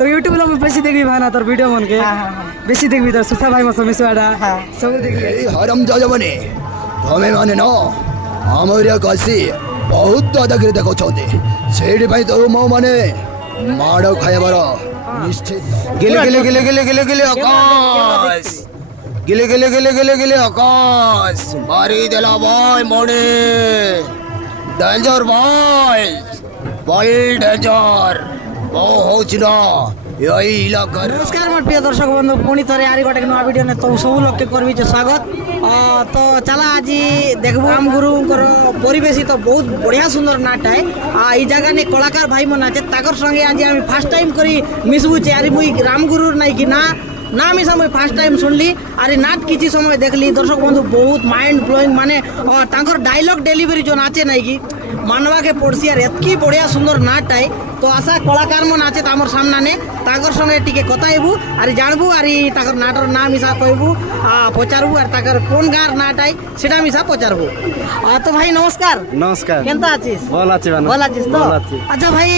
तो यूट्यूब लो बेसी देखबी भाना तोर वीडियो मन के बेसी देखबी तोर सुसा भाई मस मिसवाडा सब देखबी ए हराम जाजा माने हमें माने न हमरिया कासी बहुत दादागिरी देखौ छौते सेडी भाई तो मो माने माडो खायबार निश्चित गिले गिले गिले गिले गिले गिले आकाश गिले गिले गिले गिले गिले आकाश मारी देला भाई मोने डेंजर भाई वर्ल्ड डेंजर ओ होचिना यही इलाका नमस्कार मोर प्रिय दर्शक बंधु पुणी थरे आरी गोटे नया वीडियो ने तो सब लोग के करबी छ स्वागत तो चला आज देखबो राम गुरु परिवेश तो बहुत बढ़िया सुंदर नाट है ई जगह ने कलाकार भाई मन आछे ताकर संगे आज हम फर्स्ट टाइम करी मिसबु छे अरे मुई राम गुरु नहीं कि ना मिसा मुई फर्स्ट टाइम सुनली अरे नाट किछि समय देखली दर्शक बंधु बहुत माइंड ब्लोइंग माने तांकर डायलॉग डिलीवरी जो नाचे नहीं कि मानवा के पड़सी यार एतकी बढ़िया सुंदर नाट है तो आशा कलाकार मन आछे तामर सामने ताकर संगे टिके कथा हेबु आरे जानबु आरे ताकर नाटर नाम मिसा कहबु पचारबु आर ताकर कोन गार नाट है सेटा मिसा पचारबु तो भाई नमस्कार नमस्कार केनता आछिस भल आछि बाना भल आछिस तो अच्छा भाई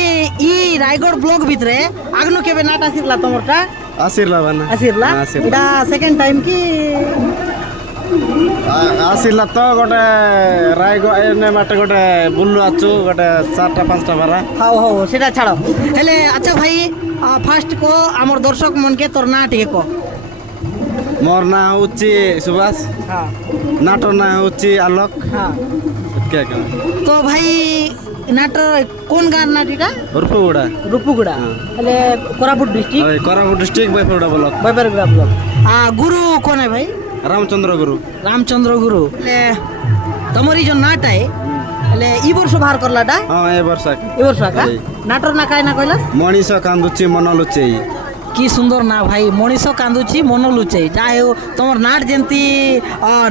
ई रायगढ़ ब्लॉक भितरे आगनो केबे नाट आसिरला तमरटा आसिरला बाना आसिरला एटा सेकंड टाइम की आसिरला तो गोटे रायगढ़ एने माटे गोटे बुल्लु आछु गोटे 4टा 5टा बारा हाउ हाउ सेटा छाड़ो हेले अच्छा भाई फर्स्ट को हमर दर्शक मन के तोर ना टिके को मोर ना होची सुभाष हां नाटो ना होची आलोक हां क्या क्या तो भाई नाट कोन गार नाटिका रूपगुड़ा हेले कोरापुट डिस्ट्रिक्ट बैफुड़ा ब्लॉक ब्लॉक गुरु कोन है भाई रामचंद्र गुरु ले तमरी जो नाट है ले ई वर्ष बाहर करलाटा हां ए वर्ष का नाटर ना काय ना कहला मनीष कांदुची मन लुचेई की सुंदर ना भाई मनीष कांदुची मन लुचेई जाय तमर नाट जेंती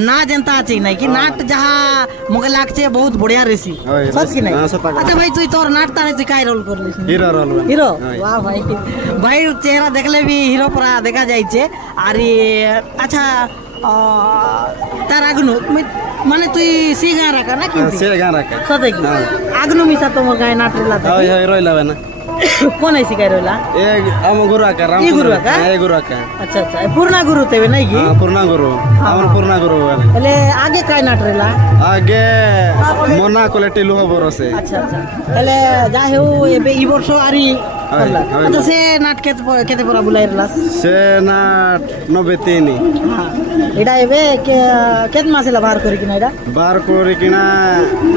ना जेंता अछि नै कि नाट जहा मगे लागछे बहुत बढ़िया रेसी सच की नै अच्छा भाई तू तोर नाट ताने तू काय रोल करलिस हीरो वाह भाई भाई चेहरा देखले भी हीरो पूरा देखा जाय छे अरे अच्छा तार आगनु माने तू सी गां रखा ना कि से गां रखा सते की आगनु मिसा तमर गाय नाट रोला होय रोइला बना कोन है सिकाय रोला ए हम गुरु का राम गुरु का अच्छा अच्छा पूर्णा गुरु तेवे नहीं की पूर्णा गुरु हमर पूर्णा गुरु हेले आगे काय नाट रेला आगे मोना क्वालिटी लोह बरसे अच्छा अच्छा हेले जा हेउ एबे ई वर्ष आरी अच्छा से नाट केते पूरा बुलाई रहला से नाट 93 हां एडा एबे केत मासे ला बाहर करी किना एडा बाहर करी किना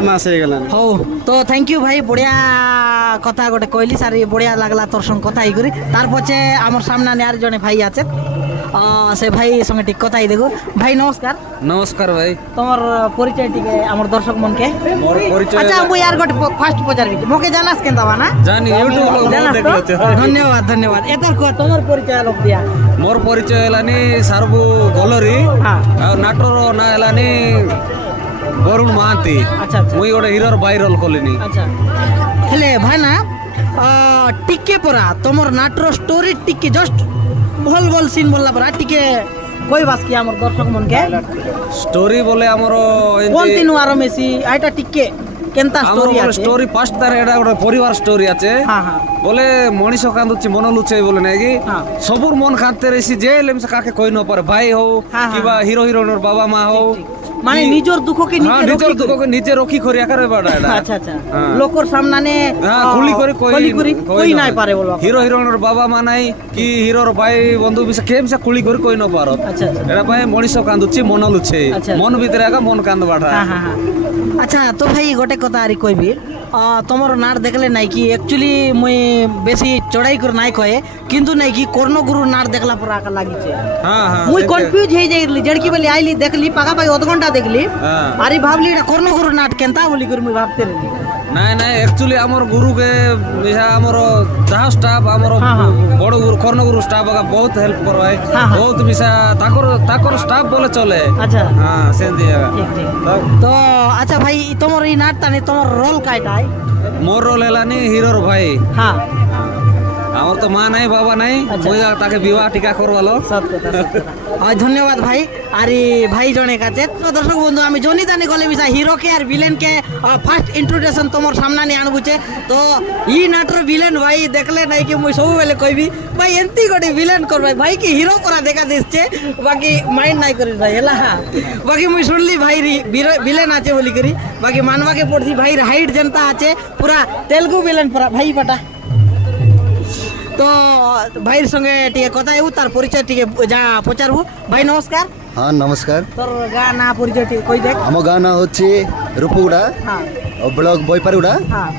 मासे गेला हो तो थैंक यू भाई बढ़िया कथा गोटे कहली सारी बढ़िया लागला तोर संग कथा करी तार पछे हमर सामने यार जने भाई आछे से भाई संगे टिक कथा देखो भाई नमस्कार भाई तमर परिचय टिके हमर दर्शक मन के मोर परिचय अच्छा मु यार गोटे फर्स्ट पचारबी मोके जानास केनता बाना जानी यूट्यूब लोग देखलो धन्यवाद एतर को तमर परिचय लोग दिया मोर परिचय हलानी सारबु गोलरी आ नाटोर ना हलानी वरुण महांती अच्छा मुई गोटे हीरोर वायरल कोलिनी अच्छा हेले भाना टिके परा तमर नाटरो स्टोरी टिके जस्ट भल सीन बोलला परा टिके कोई बात की हमर दर्शक मन के स्टोरी बोले हमरो कोन तीन वार मेसी आइटा टिके केनता स्टोरी आछे स्टोरी फर्स्ट तार एडा गोटे परिवार स्टोरी आछे हां हां बोले मनीष कांदुची मन लुचे बोले नै कि सबुर मन खाते रेसी जे लेमसे काके कोई न पर भाई हो किबा हीरो हिरोइनर बाबा मां हो माने निजर दुख के नीचे रखी खरिया करे बडा एडा अच्छा अच्छा लोकर सामने खुली करे कोई नाय पारे बोलो हीरो हिरोइनर बाबा मां नाय कि हीरोर भाई बंधु बिसे केम से खुली करे कोई न पारो अच्छा अच्छा एडा भाई मनीष कांदुची मन लुचे मन भीतर आगा मन कांद बाडा हां हां अच्छा तो भाई गोटे कथा आरी कहबी तमर नाट देखले नाइ कि एक्चुअली मुई बेसी चढ़ाई कर नाइ कहे किंतु नाइ कि कर्ण गुरु नाट देखला पर आका लागि छे हां हां मुई कंफ्यूज हे जाइली जड़की बोली आइली देखली पागा पागा 1 घंटा देखली अरे भाबली एटा कर्ण गुरु नाट केनता बोली कर मुई भाबते रही नाइ नाइ एक्चुअली हमर गुरु के बिहा हमर जहा स्टाफ हमर बड़ गुरु कर्ण गुरु स्टाफ का बहुत हेल्प करवाए बहुत बिसा ताकर स्टाफ बोले चले अच्छा हां सेंदी तो अच्छा भाई तमर ई नाट ताने तमर रोल काटा है मोर रोल हेलानी हीरोर भाई हां আমার তো মা নাই বাবা নাই ওই তাকে বিবাহ টিকা করবালো সত কথা ধন্যবাদ ভাই আরে ভাই জনে কাছে তো দর্শক বন্ধু আমি জনি জানি গলে মিশা হিরো কে আর ভিলেন কে ফার্স্ট ইন্ট্রোডাকশন তোমার সামনে নিয়ে আনবুছে তো ই নাটর ভিলেন ভাই দেখলে নাই কি মুই সব বেলে কইবি ভাই এন্তি গডে ভিলেন করবে ভাই কি হিরো করা দেখা দিচ্ছে বাকি মাইন্ড নাই করিস ভাই হেলা বাকি মুই শুনলি ভাই ভিলেন আছে বলি করি বাকি মানবাকে পড়ছি ভাই হাইট जनता আছে পুরা তেলুগু ভিলেন পুরা ভাই পাটা তো ভাইয়ের সঙ্গে টিকে কথা হেবু তার পরিচয় টিকে যা পচারবু ভাই নমস্কার হ্যাঁ নমস্কার তোর গা না পরিচয় টিকে কই দেখ ଆମ ଗାଁ ନାଁ ହେଉଛି ରୂପଗୁଡ଼ା ବ୍ଲକ ବୈପାରଗୁଡ଼ା হ্যাঁ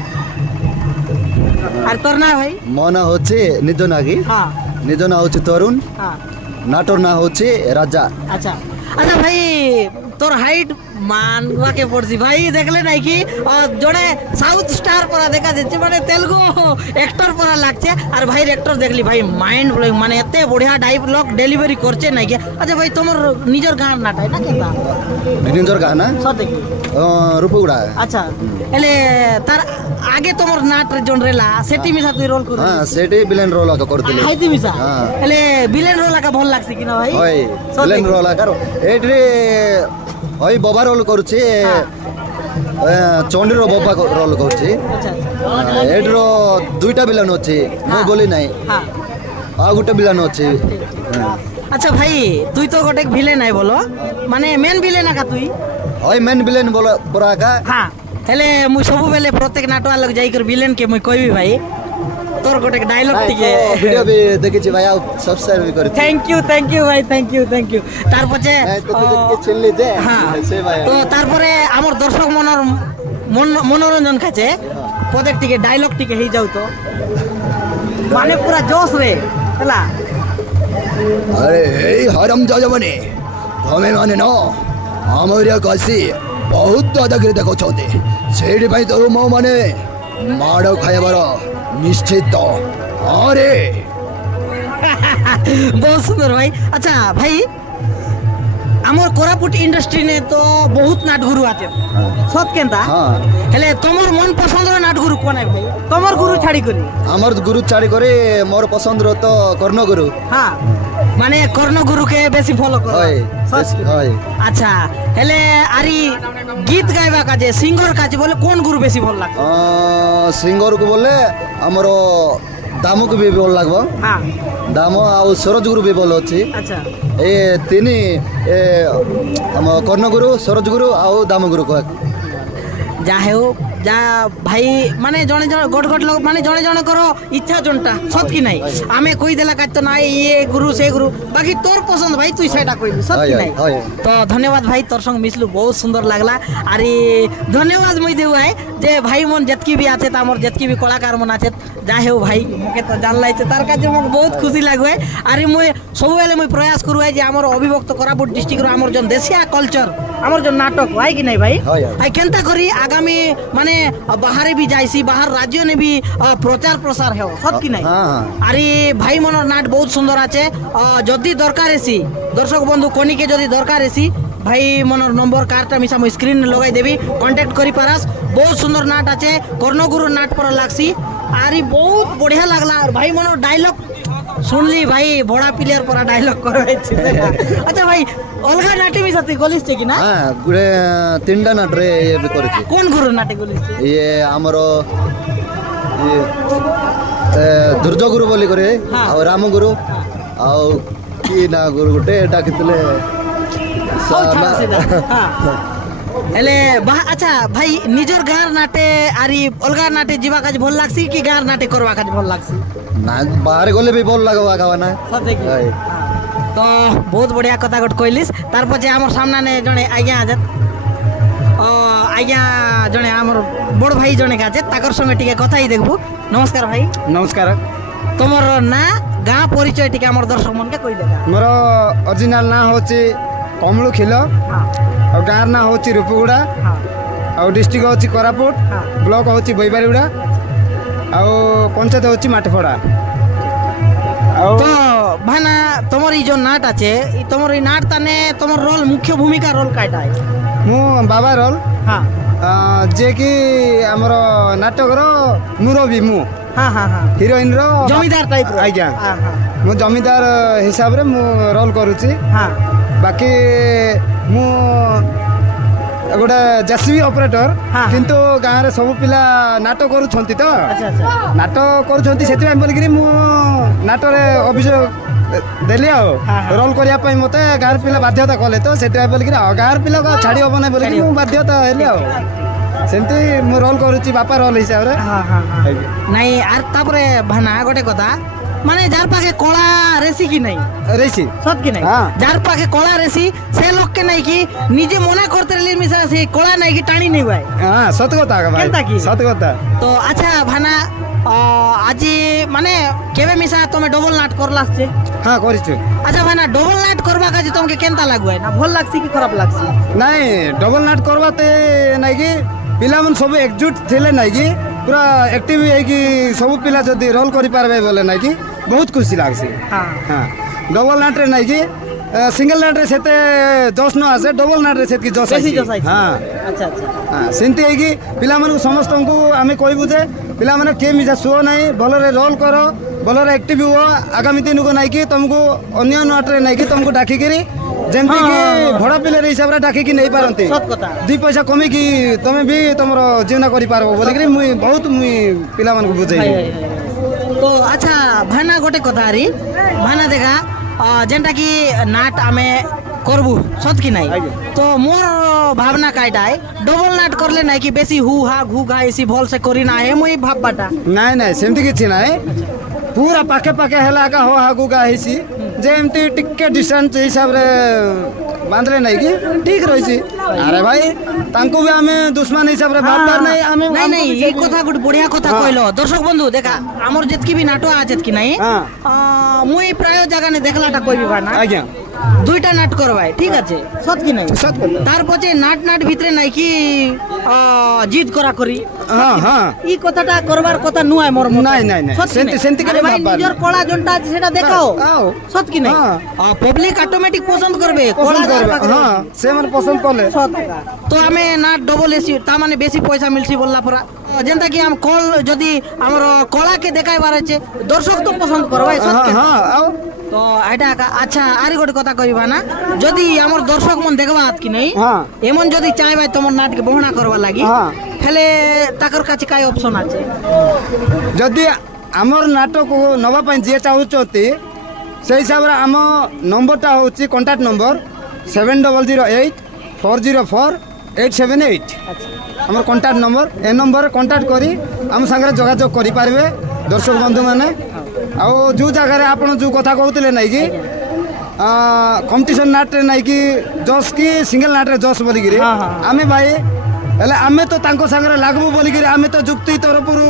আর তোর না ভাই ମୋ ନାଁ ହେଉଛି ନିଜ ନାଗି হ্যাঁ ନିଜ ନାଁ ହେଉଛି ତରୁଣ হ্যাঁ ନାଟର ନାଁ ହେଉଛି রাজা আচ্ছা আচ্ছা ভাই তোর হাইট মানবাকে পড়ছি ভাই দেখলে নাকি জনে সাউথ স্টার পরা দেখা যাচ্ছে মানে তেলুগু অ্যাক্টর পরা লাগছে আর ভাইয়ের অ্যাক্টর দেখলি ভাই মাইন্ড ব্লোয়িং মানে এত বড়িয়া ডায়লগ ডেলিভারি করছে নাকি আচ্ছা ভাই তোমার নিজের গান নাটাই না কেতা ନିଜର ଗାଁ ନା সত্যি কি ରୂପଗୁଡ଼ା আচ্ছা ହେଲେ ତାର ଆଗେ ତମର ନାଟ ଜଣ ରେଲା ସେଠି ମିଶା ତୁଇ ରୋଲ କରୁ ହଁ ସେଠି ବିଲେନ ରୋଲ ଆକା କରୁଥିଲି ହାଇତି ମିଶା ହଁ। ହେଲେ ବିଲେନ ରୋଲ ଆକା ଭଲ ଲାଗସି କି ନା ଭାଇ ହଇ ବିଲେନ ରୋଲ ଆକା ଏଇଠି ହଇ ବବା ରୋଲ କରୁଛି ଚଣ୍ଡୀର ବବା ରୋଲ କରୁଛି ଆଚ୍ଛା ଏଇଠିର ଦୁଇଟା ବିଲାନ ଅଛି ମୁଁ ବୋଲି ନାହିଁ ହଁ ଆଉ ଗୋଟେ ବିଲାନ ଅଛି আচ্ছা ভাই তুই তো গোটে ভিলেন নাই বলো মানে মেন ভিলেন আকা তুই হই মেন বিলেন বলা পরা আকা হ্যাঁ হেলে মুই সবু বেলে প্রত্যেক নাটক লগ যাই কর ভিলেন কে মুই কইবি ভাই তোর গোটে ডায়লগ টিকে ভিডিও বি দেখিছি ভাই আর সাবস্ক্রাইব বি করি থ্যাংক ইউ ভাই থ্যাংক ইউ তারপরে চিনলি যে হ্যাঁ সে ভাই তো তারপরে আমার দর্শক মনোরঞ্জন খাচ্ছে প্রত্যেক টিকে ডায়লগ টিকে হই যাও তো মানে পুরা জোশ রে হেলা আরে এই হারাম জাজামানে তমে মানে ন ଆମରିଆକୁ ଆସି ବହୁତ ଦାଦାଗିରି ଦେଖାଉଛନ୍ତି ସେଇଥିପାଇଁ ତୋ ମୋ ମାନେ ମାଡ଼ ଖାଇବାର ନିଶ୍ଚିତ ଆରେ बहुत सुंदर भाई अच्छा भाई আমার কোরাপুট ইন্ডাস্ট্রি নে তো বহুত নাটগুরু আছে সত কেনতা হ্যাঁ হেলে তোমার মন পছন্দর নাটগুরু কোন ভাই তোমার গুরু ছাড়ি করি আমার গুরু ছাড়ি করে মোর পছন্দর তো কর্ণগুরু হ্যাঁ মানে কর্ণগুরুকে বেশি ফলো করো হয় হয় আচ্ছা হেলে আরি গীত গাইবা কাজে সিঙ্গর কাজে বলে কোন গুরু বেশি ভাল লাগে সিঙ্গরକୁ বলে ଆମର ଦାମକୁ ବି ଭଲ ଲାଗିବ হ্যাঁ ଦାମ ଆଉ ସରୋଜ ଗୁରୁ ବି ଭଲ ଅଛି আচ্ছা ଏ ତିନି ଆମ କର୍ଣ୍ଣଗୁରୁ ସରୋଜ ଗୁରୁ ଆଉ ଦାମ ଗୁରୁ যা হেউ যা ভাই মানে জনে জনে গট গট লোক মানে জনে জনে করো ইচ্ছা জনটা সত কি নাই আমি কই দেলা কাজ তো নাই ইয়ে গুরু সে গুরু বাকি তোর পছন্দ ভাই তুই সেটা কইবি সত কি নাই তো ধন্যবাদ ভাই তোর সঙ্গে মিশলু বহুত সুন্দর লাগলা আর ধন্যবাদ মুই দেউ ভাই যে ভাই মন যেতকি বি আছে তামর যেতকি বি কলাকার মন আছে যা হেউ ভাই মুকে তো জানলাইছে তার কাছে মোক বহুত খুশি লাগবে আর মুই সবুবেলে মুই প্রয়াস করু যে আমার অবিভক্ত কোরাপুট ডিস্ট্রিক্টর আমার জন দেশিয়া কালচার আমার জন নাটক হয় কি নাই ভাই আই কেনতা করি আগামী মানে বাহারে বি যাইছি বাহার রাজ্য নে বি প্রচার প্রসার হেও সত কি নাই আর ভাই মনর নাট বহুত সুন্দর আছে যদি দরকার এসি দর্শক বন্ধু কোনিকে যদি দরকার এসি ভাই মনর নম্বর কার্ডটা মিশা মই স্ক্রিন লগাই দেবি কন্টাক্ট করি পারাস বহুত সুন্দর নাট আছে কর্ণগুরুর নাট পর লাগছি আর বহুত বঢ়িয়া লাগলা আর ভাই মনর ডায়লগ শুনলি ভাই বড়া প্লেয়ার পরা ডায়লগ করাইছে আচ্ছা ভাই অলগা নাটে মিশা তুই গলিস কি না হ্যাঁ গুড়ে তিনটা নাটরে ইয়ে বি করেছি কোন গুরু নাটে গলিস ইয়ে ଆମର ଦୁର୍ଜ ଗୁରୁ ବୋଲି କରେ ଆଉ ରାମ ଗୁରୁ ଆଉ କି ନା ଗୁରୁ ଗୋଟେ ଡାକିଥିଲେ ହେଲେ আচ্ছা ভাই নিজর গাঁর নাটে আরি অলগা নাটে ଯିବା কাজ ভাল লাগছি কি গাঁর নাটে করবা কাজ ভাল লাগছি না বাহারে গলে বি ভাল লাগবা গাওয়া না তো বহুত বঢ়িয়া কথা গট কইলিস তারপর যে আমার সামনে জনে আজ্ঞা আছে আজ্ঞা জনে আমার বড় ভাই জনে আছে তাকর সঙ্গে টিকে কথাই দেখবো নমস্কার ভাই নমস্কার তোমার না গাঁ পরিচয় টিকে আমার দর্শক মনকে কই দেখা মোর অরিজিনাল না হচ্ছে কমলু খিল আর গাঁর না হচ্ছে রূপগুড়া আর ডিস্ট্রিক্ট হচ্ছে কোরাপুট ব্লক হচ্ছে বৈবারিগুড়া আর পঞ্চায়েত হচ্ছে মাটিফড়া তো ভাইনা তোমার এই যে নাট আছে তোমার এই নাট তানে তোমার রোল মুখ্য ভূমিকা রোল কাইটা মু বাবা রোল হ্যাঁ যে কি আমার নাটকর মুরবী মু हाँ हाँ हाँ हिरोइन रो जमीदार टाइप रो आज्ञा हाँ हाँ मु जमीदार हिसाब रे मु रोल करूची हाँ बाकी मु गोटे जेसीबी ऑपरेटर हाँ। किंतु गाँव रे सब पिला नाटक करूछंती तो अच्छा अच्छा नाटक करूछंती सेति बोल कि मु नाटक रे अभियोग देली आ हाँ, हाँ। रोल करिया पई मते गाँव पिला बाध्यता कले तो सेति बोल कि गाँव पिला को छाड़ी हबो नै बोल कि मु बाध्यता हेली आ सेंती मु रोल करूची बापा रोल हिसाब रे हाँ हाँ हाँ नहीं आर तापरे भाना गोटे कथा माने जार पाखे कला रेसी की नहीं रेसी सत की नहीं हाँ। जार पाखे कला रेसी से लोग के नहीं की निजे मना करते रही मिसा से कला नहीं की टाणी नहीं हुआ हां सत कथा केनता की? भाई सत कथा तो अच्छा भाना आज माने केवे मिसा तमे डबल नाट करला से हां करिछु अच्छा भाना डबल नाट करबा का तुमके केनता लागु है ना भल लागसी की खराब लागसी नहीं डबल नाट करवाते नहीं कि पिला मन सब एकजुट थिले नहीं कि पूरा एक्टिव है कि सब पिला जदी रोल करि पारबे बोले नहीं कि बहुत खुशी लागसी हां हां डबल नाट रे नहीं कि सिंगल नाट रे सेते जोश न आसे डबल नाट रे सेत की जोश बेसी आसी जोश आइसी। हां अच्छा अच्छा हां सेंती है कि पिला मन समस्त को आमे कहबु जे पिला मन के मिजा सुओ नहीं भलरे रोल करो भलरे एक्टिव हो आगामी दिन को नहीं कि तुमको अन्य नाट रे नहीं कि तुमको डाकी करी जेमती कि भड़ा पिले रे हिसाब रे डाकी कि नहीं पारंती सत कथा दुई पैसा कमी कि तमे भी तमरो जीवना करि पारबो बोले कि मुई बहुत मुई पिला मन को बुझाई हाय, हाय, हाय। तो अच्छा भाना गोटे कथा री भाना देखा जेनटा कि नाट आमे करबू सत की नहीं आज्ञा। तो मोर भावना काइटा है डबल नाट करले नहीं कि बेसी हु हा घु घा ऐसी भल से करी ना है मुई भाव बाटा नहीं नहीं सेमती किछि नाही पूरा पाखे पाखे हेला का हो हागु का हेसी जेमती टिके डिस्टेंस हिसाब रे बांधले नहीं कि ठीक रहिसी अरे भाई तांको भी हमें दुश्मन हिसाब रे भाबदार नहीं हमें नहीं नहीं ये कथा गुड बढ़िया कथा हाँ। कहलो दर्शक बंधु देखा हमर जेतकी भी नाटो आ जेतकी नहीं हाँ। मुई प्राय जगह ने देखलाटा कोई भी बाना आज्ञा दुईटा नाट करवाए ठीक আছে সত কি নাই सत কথা তার পছে নাট নাট ভিতরে নাই কি জিদ করা করি हां हां ই কথাটা করবার কথা নুয় মোর মত নাই, নাই, নাই। সেন্তি কেবে ভাই ভাববার নিজের কলা জনটা আছে সেটা দেখাও आओ সত কি নাই হ্যাঁ। পাবলিক অটোমেটিক পছন্দ করবে पसंद কলা करबे যার हां से मन पसंद करले সত কথা। তো আমি নাট ডবল এসি তা মানে বেশি পয়সা মিলছি বললা পরা যেনটা কি আম কল যদি আমার কলাকে দেখাইবার আছে দর্শক তো পছন্দ করবে সত हां কি हां आओ তো এটা আচ্ছা আরি গোটে কথা কইবা না যদি আমার দর্শক মন দেখবা কি নাই हां এমন যদি চাইবা তোমার নাটকে বহনা করবা লাগি হ্যাঁ। হেলে তাকর কাছে কাই অপশন আছে जदि आमर नाटक नवा पाई जे चाहूचती से हिसाब रे आम नंबरटा होची कांटेक्ट नंबर 7004048788 आमर contact number A number contact करी आम संगे जोगाजोग करि पारबे दर्शक बंधु माने आ जो जगह रे आपण जो कथा कहउतले नै कि कंपटीशन नाट रे नै कि जस की सिंगल नाट रे जस बोली गिरी हाँ, हाँ। आमे भाई हेले आमे तो तांको संगे लागबो बोली गिरी आमे तो जुक्ति तरफरु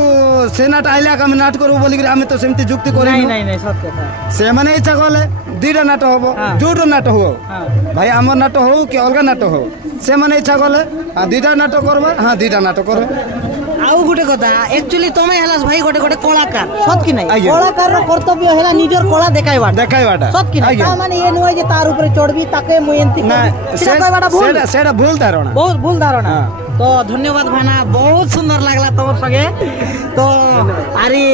से नाट आइला हम नाट करबो बोली गिरी आमे तो सेमती जुक्ति নাই करिनु নাই নাই সত কথা से माने इच्छा कले दीटा नाट हबो हाँ। जोटो नाट हो हाँ। भाई आमर नाट हो कि अलगा नाट हो से माने इच्छा कले हां दीटा नाट करबा हां दीटा नाट करबा ଆଉ ଗୋଟେ କଥା एक्चुअली ତମେ ହେଲାସ ଭାଇ ଗୋଟେ ଗୋଟେ କଳାକାର ସତ କି নাই ଆଜ୍ଞା। କଳାକାରର କର୍ତ୍ତବ୍ୟ ହେଲା ନିଜର କଳା দেখাইবা देखाइबाटा সত কি নাই তা মানে এ নয় যে তার উপরে চড়বি তাকে মই এন্তি ना সেটা কইবাটা ভুল सेटा भूल धारणा बहुत भूल धारणा हाँ। तो धन्यवाद भाना बहुत सुंदर लागला तमर संगे तो आरी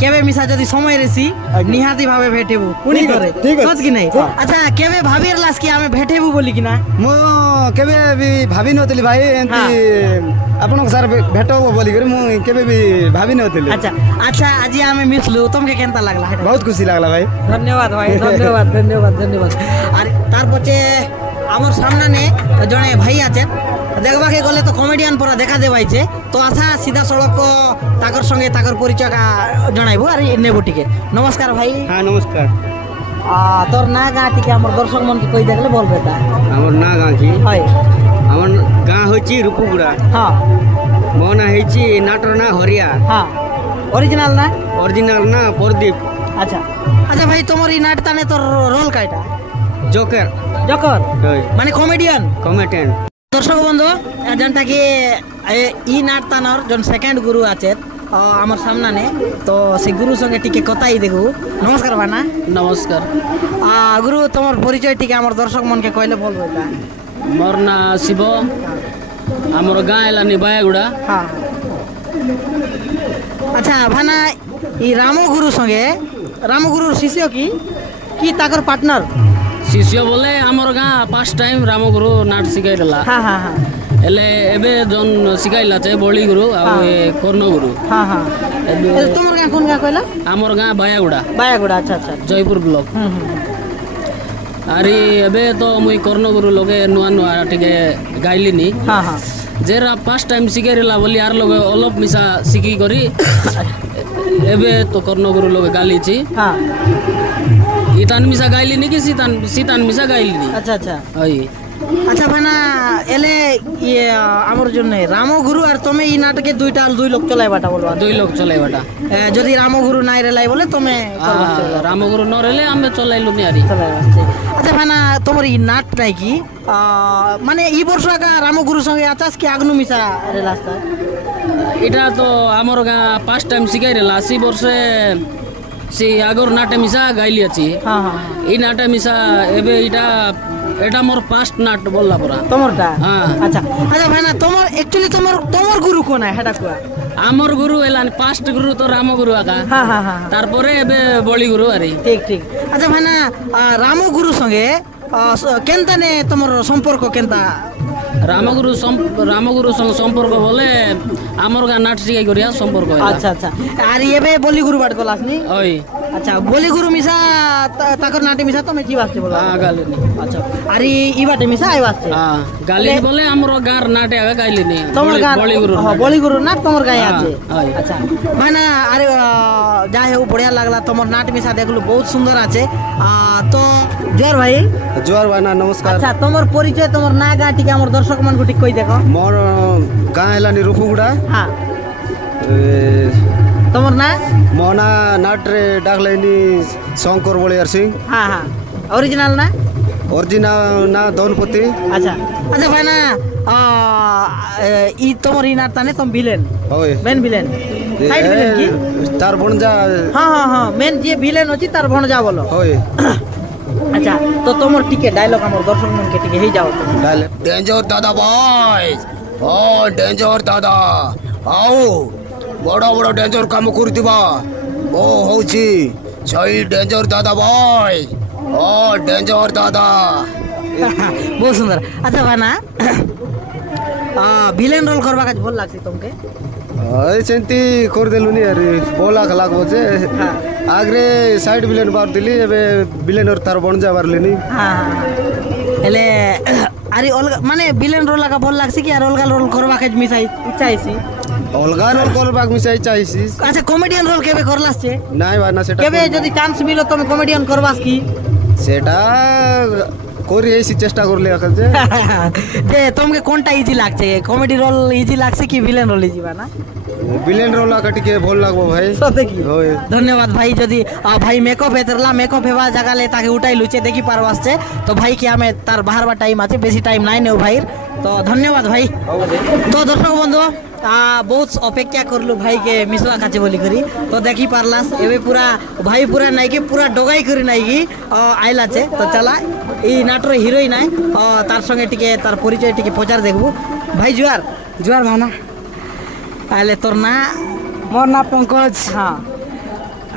केबे मिसा जदी समय रेसी निहाती भावे भेटेबु पुनी ठीक करे है, ठीक है। सच की नहीं हाँ। अच्छा केबे भाबीर लास की आमे भेटेबु बोली कि ना मु केबे भी भाभी नथिली भाई एंती आपन सर भेट हो बोली करे मु केबे भी भाभी नथिली अच्छा अच्छा आज आमे मिसलु तुमके केनता लागला हेटा बहुत खुशी लागला भाई धन्यवाद भाई धन्यवाद धन्यवाद धन्यवाद आरे तार पछे आमर सामने ने जने भाई आछे देखबा के गले तो कॉमेडियन पूरा देखा देवाइछे तो आशा सीधा सड़क ताकर संगे ताकर परिचय का जणाइबो आरे नेबो टिके नमस्कार भाई हां नमस्कार तोर ना गा टिके हमर दर्शक मन के कहि देखले बोल बेटा আমার না গাঁ কি हाय আমার গাঁ হচ্ছে রূপগুড়া हां মো না হয়েছি নাটর না হরিয়া हां ओरिजिनल ना অরিজিনাল না প্রদীপ अच्छा अच्छा भाई तुम्हारी नाटता ने तोर रोल काटा জোকের जकर ওই माने कॉमेडियन কমেটেন্ট দর্শক বন্ধু যেনটা কি ই নাটতানর জন সেকেন্ড গুরু আছে আমার সামনে তো সে গুরু সঙ্গে টিকে কথাই দেখু নমস্কার ভানা নমস্কার গুরু তোমার পরিচয় টিকে আমার দর্শক মনকে কইলে বলবো এটা মোর না শিব আমার গাঁ এলানি বায়াগুড়া হ্যাঁ अच्छा भाना ई रामगुरु संगे रामगुरु शिष्य की ताकर पार्टनर शिष्य बोले आमर गाँ फास्ट टाइम रामगुरु नाट शिखाई देला हाँ हाँ हाँ एले एबे जोन शिखाइला छे बड़ी गुरु आ कर्ण गुरु हाँ हाँ तुमर गाँ कौन गाँ कहला आमर गाँ बायागुड़ा अच्छा अच्छा जयपुर ब्लॉक आरी एबे तो मुई कर्ण गुरु लोगे नुआ नुआ टिके गाइलिनी हाँ हाँ जेरा फास्ट टाइम शिखाइला बोली यार लोग अलप मिसा शिखी करी एबे तो कर्ण गुरु लोग गाली छी हाँ इतान मिसा गाइलिनी कि सीतान मिसा गाइलिनी अच्छा अच्छा हई अच्छा भाना एले ये आमर जो नहीं रामगुरु और तुम्हें ई नाटके दुई लोग चलाई बाटा बोलवा 2 लोग चलाई बाटा যদি রামগুরু নাই রেলাই বলে তুমি রামগুরু ন রেলে আমি চলাইলু নি আরি আচ্ছা ভানা তোমার এই নাট নাই কি মানে এই বর্ষ আগা রামগুরু সঙ্গে আচাস কি আগনু মিশা রেলাস্তা এটা তো আমার গা ফার্স্ট টাইম শিখাই রেলা 80 বর্ষে সি আগর নাটে মিশা গাইলি আছি হ্যাঁ হ্যাঁ এই নাটে মিশা এবে এটা মোর ফার্স্ট নাট বললা পরা তোমারটা হ্যাঁ আচ্ছা আচ্ছা ভানা তোমার অ্যাকচুয়ালি তোমার গুরু কোন হেডা কোয়া আমার গুরু এলানি ফার্স্ট গুরু তো রামগুরু আগা হ্যাঁ হ্যাঁ হ্যাঁ তারপরে এবে বলি গুরু আরি ঠিক ঠিক আচ্ছা ভানা রামগুরু সঙ্গে কেনতানে তোমার সম্পর্ক কেনতা রামগুরু সঙ্গে সম্পর্ক বলে আমার গা নাট শিখাই করিয়া সম্পর্ক আচ্ছা আচ্ছা আর এবে বলি গুরু বাট গলাস নি ওই अच्छा बोली गुरु मिसा ताकर नाटे मिसा तो मैं जी वास्ते बोला हां गाली अच्छा अरे ई बाटे मिसा आई वास्ते हां गाली बोले हमरो गार नाटे आगा गाइली नी बोली गुरु नाट तमर गाय आछे हां अच्छा माने अरे जा हे बढ़िया लागला तमर नाट मिसा देखलु बहुत सुंदर आछे तो जोर भाई ना नमस्कार अच्छा तमर परिचय तमर ना गा टिके हमर दर्शक मन को टिक कहि देखो मोर गाँ हेलानी रूपगुड़ा हां तमर ना मोना नाट रे डाकलेनी शंकर बलियार सिंह हां हां ओरिजिनल ना दौनपति अच्छा अच्छा भाई ना ई तमर ई नाट ताने तुम विलेन होय मेन विलेन साइड विलेन की तार भणजा हां हां हां मेन जे विलेन अछि तार भणजा बोलो होय अच्छा तो तमर टिके डायलॉग हमर दर्शक मन के टिके हे जाओ डायलॉग डेंजर दादा बॉयज ओ डेंजर दादा आओ बड़ा बड़ा डेंजर काम करथिबा ओ होची छई डेंजर दादा बॉय ओ डेंजर दादा बहुत सुंदर अच्छा भाना विलेन रोल करबा का भल लागसी तुमके सेंती कर देलुनी अरे बोला लागबो जे आगरे साइड विलेन बार दिली एबे विलेन और तार बन जा बारलेनी हां एले अरे अलग माने विलेन रोल का भल लागसी कि अलग रोल करबा के मिसा इच्छा आइसी अलगा रोल करबा मिसाई चाइसी अच्छा कॉमेडियन रोल केबे करलास छे নাই বানা সেটা কেবে যদি চান্স মিলো তুমি কমেডিয়ান করবাস কি সেটা করি এসি চেষ্টা করলে এখন যে তোমাকে কোনটা ইজি লাগছে কমেডি রোল ইজি লাগছে কি ভিলেন রোল ইজি বানা ভিলেন রোল কাটিকে ভাল লাগবো ভাই সত্যি কি ধন্যবাদ ভাই যদি ভাই মেকআপ হেতরলা মেকআপ হেবা জাগালে তাকে উঠাই লুচে দেখি পারবাসছে তো ভাই কি আমি তার বাহারবা টাইম আছে বেশি টাইম নাই নেও ভাই তো ধন্যবাদ ভাই তো দর্শক বন্ধু बहुत अपेक्षा करलु भाई के मिसवा काचे बोली करी तो देखी पारलास एबे पूरा भाई पूरा नाइ के पूरा डगाई करी नाइ की आइला छे तो चला ई नाटर हिरोइन आय तार संगे टिके तार परिचय टिके पचार देखबो भाई जुआर भावना आले तोर ना मोर ना पंकज हां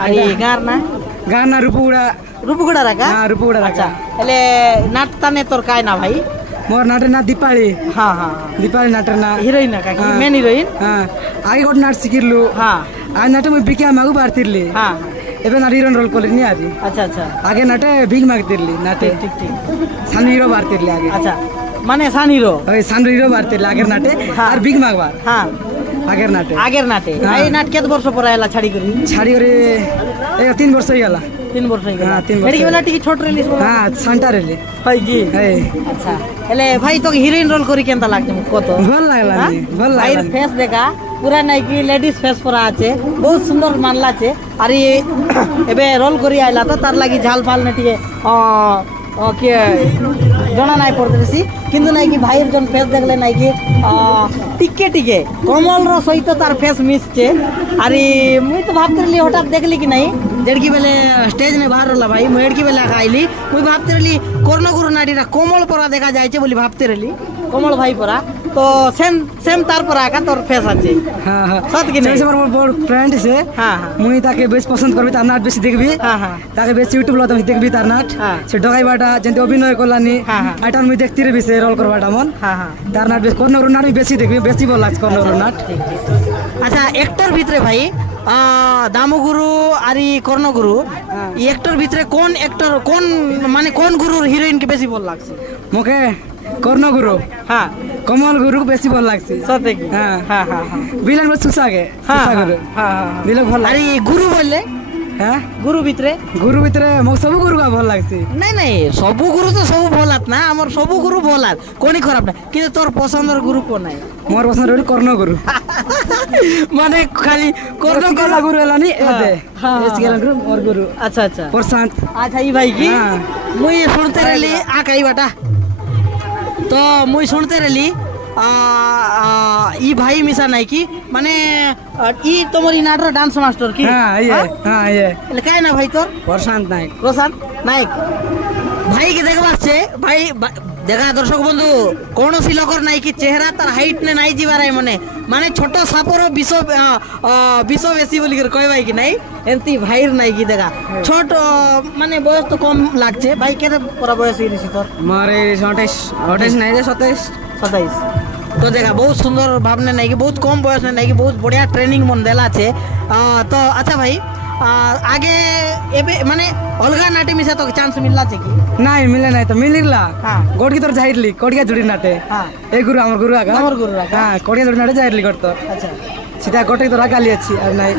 अरे गाना रूपगुड़ा रका हां रूपगुड़ा अच्छा एले नाट ताने तोर काय ना भाई मोर नाटर ना दीपाली हाँ हाँ दीपाली नाटर ना हिरोइन का मेन हिरोइन हाँ आगे गोट नाट सिकिरलु हाँ आ नाटे मैं बिकिया मागु बारतिरली हाँ एबे ना हिरोइन रोल कोलिनी आजी अच्छा अच्छा आगे नाटे बिग मागतिरली नाटे ठीक सान हीरो बारतिरली आगे अच्छा माने सान हीरो हीरो बारतिरली आगे नाटे और बिग मागबार हाँ आगे नाटे आई नाट केत वर्ष पर आयला छाड़ी करी ए 3 वर्ष होइला 3 वर्ष होइला हां 3 वर्ष मेडिकल वाला टिके छोट रिलीज हां सेंटर रिलीज है जी अच्छा एले भाई तो हिरोइन रोल करी केनता लागते मुको तो भल लागला भाई फेस देखा पूरा नाइ की लेडीज फेस पर आछे बहुत सुंदर मानला छे अरे एबे रोल करी आइला तो तार लागि झाल फाल ने टिके ओके जना नाइ पड़तेसी किंतु नाइ की भाईर जन फेस देखले नाइ की टिके कमल रो सहित तार फेस मिस छे अरे मुई तो भाबतेरली हठात देखली कि नहीं जेडकी बेले स्टेज में बाहर रहला भाई मुई एडकी बेले आइली मुई भाबतेरली कर्णगुरु नाडीरा कोमल परा देखा जाय छे बोली भाबतेरली कोमल भाई परा तो सेम तार पर आका तोर फेस আছে হ্যাঁ হ্যাঁ সত কি নাই সে আমার বড় ফ্রেন্ড সে হ্যাঁ হ্যাঁ মুই তাকে বেশ পছন্দ করবি তার নাট বেশি দেখবি হ্যাঁ হ্যাঁ তাকে বেশি ইউটিউব লো তুমি দেখবি তার নাট হ্যাঁ। সে ডগাইবাটা যেতে অভিনয় করলানি হ্যাঁ, হ্যাঁ। আইটা মুই দেখতি রে সে রোল করবাটা মন হ্যাঁ হ্যাঁ তার নাট বেশ কর্ণগুরু নাট আমি বেশি দেখবি বেশি ভালো লাগছে কর্ণগুরু নাট আচ্ছা একটার ভিতরে ভাই দামগুরু আর ই কর্ণগুরু এই একটার ভিতরে কোন একটার কোন মানে কোন গুরুর হিরোইন কে বেশি ভালো লাগছে মুখে কর্ণগুরু হ্যাঁ কমল গুরু বেশি ভালো লাগছে সত্যি কি হ্যাঁ হ্যাঁ হ্যাঁ হ্যাঁ বিলান বেশ সুসাগে হ্যাঁ সুসা গুরু হ্যাঁ দিলে ভালো আর এই গুরু বললে হ্যাঁ গুরু ভিতরে গুরু ভিতরে মোক সব গুরু ভালো লাগছে নাই নাই সবু গুরু তো সবু ভলাত না আমার সবু গুরু ভলাত কোনই খারাপ না কিন্তু তোর পছন্দের গুরু কোন নাই মোর পছন্দ হল কর্ণগুরু মানে খালি কর্ণ কলা গুরু এলানি এতে হ্যাঁ, এসি গেলান গুরু মোর গুরু আচ্ছা আচ্ছা প্রশান্ত আচ্ছা ই ভাই কি হ্যাঁ। মুই শুনতে রেলি আকাই বাটা তো মুই শুনতে রেলি ই ভাই মিশা নাই কি মানে ই তোমার ই নাটর ডান্স মাস্টার কি হ্যাঁ ইয়ে হ্যাঁ ইয়ে એટલે কাই না ভাই তোর প্রশান্ত নায়ক প্রশান্ত নায়ক ভাইকে দেখবা আসছে ভাই দেখা দর্শক বন্ধু কৌଣସି ଲୋକର নাই কি চেহারা তার হাইট নে নাই ଯିବାର মানে মানে ছোট সাপর বিষ বেশি বলি করে কই ভাই কি নাই এমতি ভাইর নাই কি দেখা ছোট মানে বয়স তো কম লাগছে ভাই কেতে পরা বয়স হইছে তোর মারে 28 নাই 27 27 তো দেখা বহুত সুন্দর ভাবনে নাই কি বহুত কম বয়স নাই কি বহুত বড়িয়া ট্রেনিং মন দেলা আছে তো আচ্ছা ভাই আগে এবে মানে অলগা নাটে মিশা তো চান্স মিললা আছে কি নাই মিলে নাই তো মিলিলা হ্যাঁ। গোটকি তোর যাইলি কোটিয়া জুড়ি নাটে হ্যাঁ এই গুরু আমার গুরু আগা আমার গুরু আগা। হ্যাঁ কোটিয়া জুড়ি নাটে যাইলি করতো আচ্ছা সেটা গোটকি তোর আগালি আছি আর নাই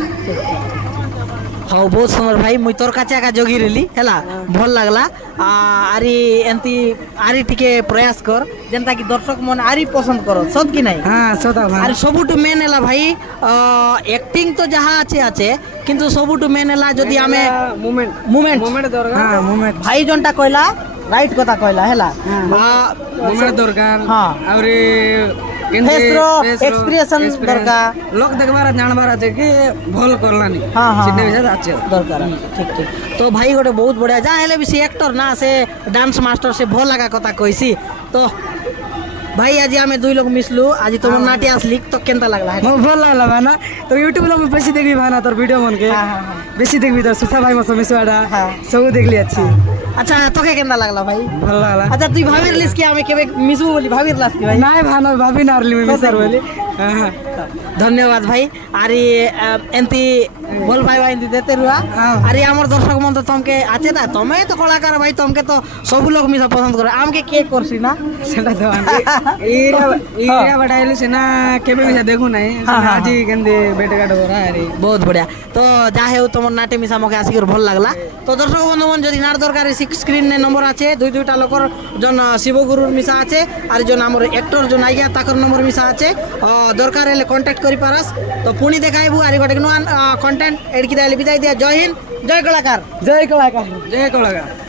হ্যাঁ বহুত সুন্দর ভাই মুই তোর কাছে একা জগি রেলি হেলা ভাল লাগলা আরি এমতি আরি টিকে প্রয়াস কর যেনতা কি দর্শক মন আরি পছন্দ কর সত কি নাই হ্যাঁ সদা ভাই আর সবুটু মেন এলা ভাই অ্যাক্টিং তো যাহা আছে আছে কিন্তু সবুটু মেন এলা যদি আমি মুভমেন্ট মুভমেন্ট মুভমেন্ট দরকার হ্যাঁ মুভমেন্ট ভাই জনটা কইলা রাইট কথা কইলা হেলা মুভমেন্ট দরকার হ্যাঁ। আরে ফেস র এক্সপ্রেশন দরকার লোক দেখবার জানবার আছে কি ভুল করলানি হ্যাঁ, হ্যাঁ, সেটা হ্যাঁ। বিষয় আছে দরকার আছে ঠিক ঠিক তো ভাই গোটে বহুত বড়িয়া যা হেলে বেশি অ্যাক্টর না সে ডান্স মাস্টার সে ভাল লাগা কথা কইছি তো ভাই আজি আমি দুই লোক মিশলু আজি তোমার নাটে আসলি তো কেনতা লাগলা মোক ভাল লাগলা ভাই না তো ইউটিউব লো বেশি দেখবি ভাই না তোর ভিডিও মনকে হ্যাঁ, হ্যাঁ, হ্যাঁ। বেশি দেখবি তোর সুসা ভাই মতো মিশুয়াটা হ্যাঁ। সব দেখলি আছি আচ্ছা তোকে কেনতা লাগলা ভাই ভাল লাগলা আচ্ছা তুই ভাবিরলিস কি আমি কেবে মিশবো বলি ভাবিরলাস কি ভাই নাই ভাই না ভাবি না আরলি মিসার বলি হ্যাঁ হ্যাঁ ধন্যবাদ ভাই আরে এমতি বল ভাই ভাই এমতি দেতে রুয়া হ্যাঁ। আরে আমার দর্শক মন তো তোমকে আছে না তুমি তো কলাকার ভাই তোমকে তো সব লোক মিশা পছন্দ করে আমাকে কে করছি না সেটা তো ইরা বাটাইলি সেনা কেবে মিশা দেখু নাই আজি কেন্দে বেটে কাটো করা আরে বহুত বড়িয়া তো যা হেউ তোমার নাটে মিশা আমাকে আসি করে ভাল লাগলা তো দর্শক বন্ধু মন যদি নাট দরকার স্ক্রিনে নম্বর আছে দুইটা লোকর জন শিবগুরুর মিশা আছে আর জন আমার অ্যাক্টর জন আইয়া তাকর নম্বর মিশা আছে দরকার হলে কন্টাক্ট করি পারাস তো পুনি দেখাইবু আর গোটে নূয়া কন্টেন্ট এডকি দেলে বিদায় দিয়া জয় হিন্দ জয় কলাকার জয় কলাকার জয় কলাকার